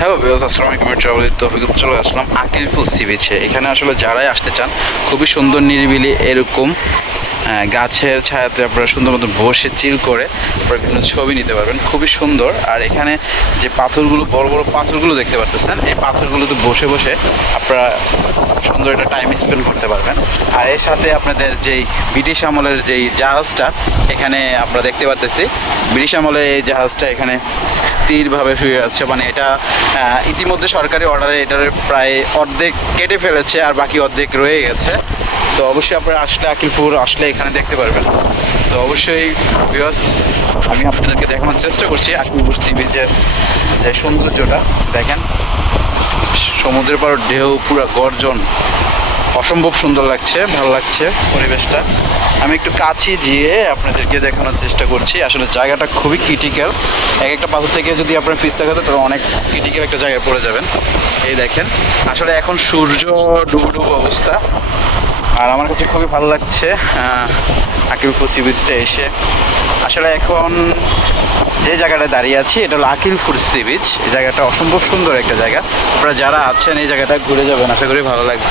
Hello viewers, আসসালামু আলাইকুম। ট্রাভেলের তৌফিক চলে আসলাম আকিলপুর সি বিচে। এখানে আসলে যারাই আসতে চান খুবই সুন্দর নিরিবিলি এরকম গাছের ছায়াতে আপনারা সুন্দর মতো বসে চিল করে আপনারা বিভিন্ন ছবি নিতে পারবেন, খুবই সুন্দর। আর এখানে যে পাথরগুলো, বড় বড় পাথরগুলো দেখতে পাচ্ছেন, এই পাথরগুলোতে বসে বসে আপনারা সুন্দর একটা টাইম স্পেন্ড করতে পারবেন। আর এর সাথে আপনাদের যেই ব্রিটিশ আমলের যেই জাহাজটা এখানে আমরা দেখতে পাচ্ছি, ব্রিটিশ আমলে এই জাহাজটা এখানে স্থিরভাবে শুয়ে আছে। মানে এটা ইতিমধ্যে সরকারি অর্ডারে এটার প্রায় অর্ধেক কেটে ফেলেছে, আর বাকি অর্ধেক রয়ে গেছে। তো অবশ্যই আপনারা আসলে, আকিলপুর আসলে এখানে দেখতে পারবেন। তো অবশ্যই ভিউয়ার্স, আমি আপনাদেরকে দেখানোর চেষ্টা করছি আকিলপুর সি বিচের যে সৌন্দর্যটা। দেখেন, সমুদ্রের পর ঢেউ, পুরো গর্জন, অসম্ভব সুন্দর লাগছে, ভালো লাগছে পরিবেশটা। আমি একটু কাছে গিয়ে আপনাদেরকে দেখানোর চেষ্টা করছি। আসলে জায়গাটা খুবই ক্রিটিক্যাল। এক একটা পাথর থেকে যদি আপনার পিছতে খাতে, তাহলে অনেক ক্রিটিক্যাল একটা জায়গায় পড়ে যাবেন। এই দেখেন, আসলে এখন সূর্য ডুবো অবস্থা। আর আমার কাছে খুবই ভালো লাগছে আকিলপুর সি বিচটা এসে। আসলে এখন যে জায়গাটায় দাঁড়িয়ে আছি এটা হলো আকিলপুর সি বিচ। এই জায়গাটা অসম্ভব সুন্দর একটা জায়গা। আপনারা যারা আছেন এই জায়গাটা ঘুরে যাবেন, আশা করি ভালো লাগবে।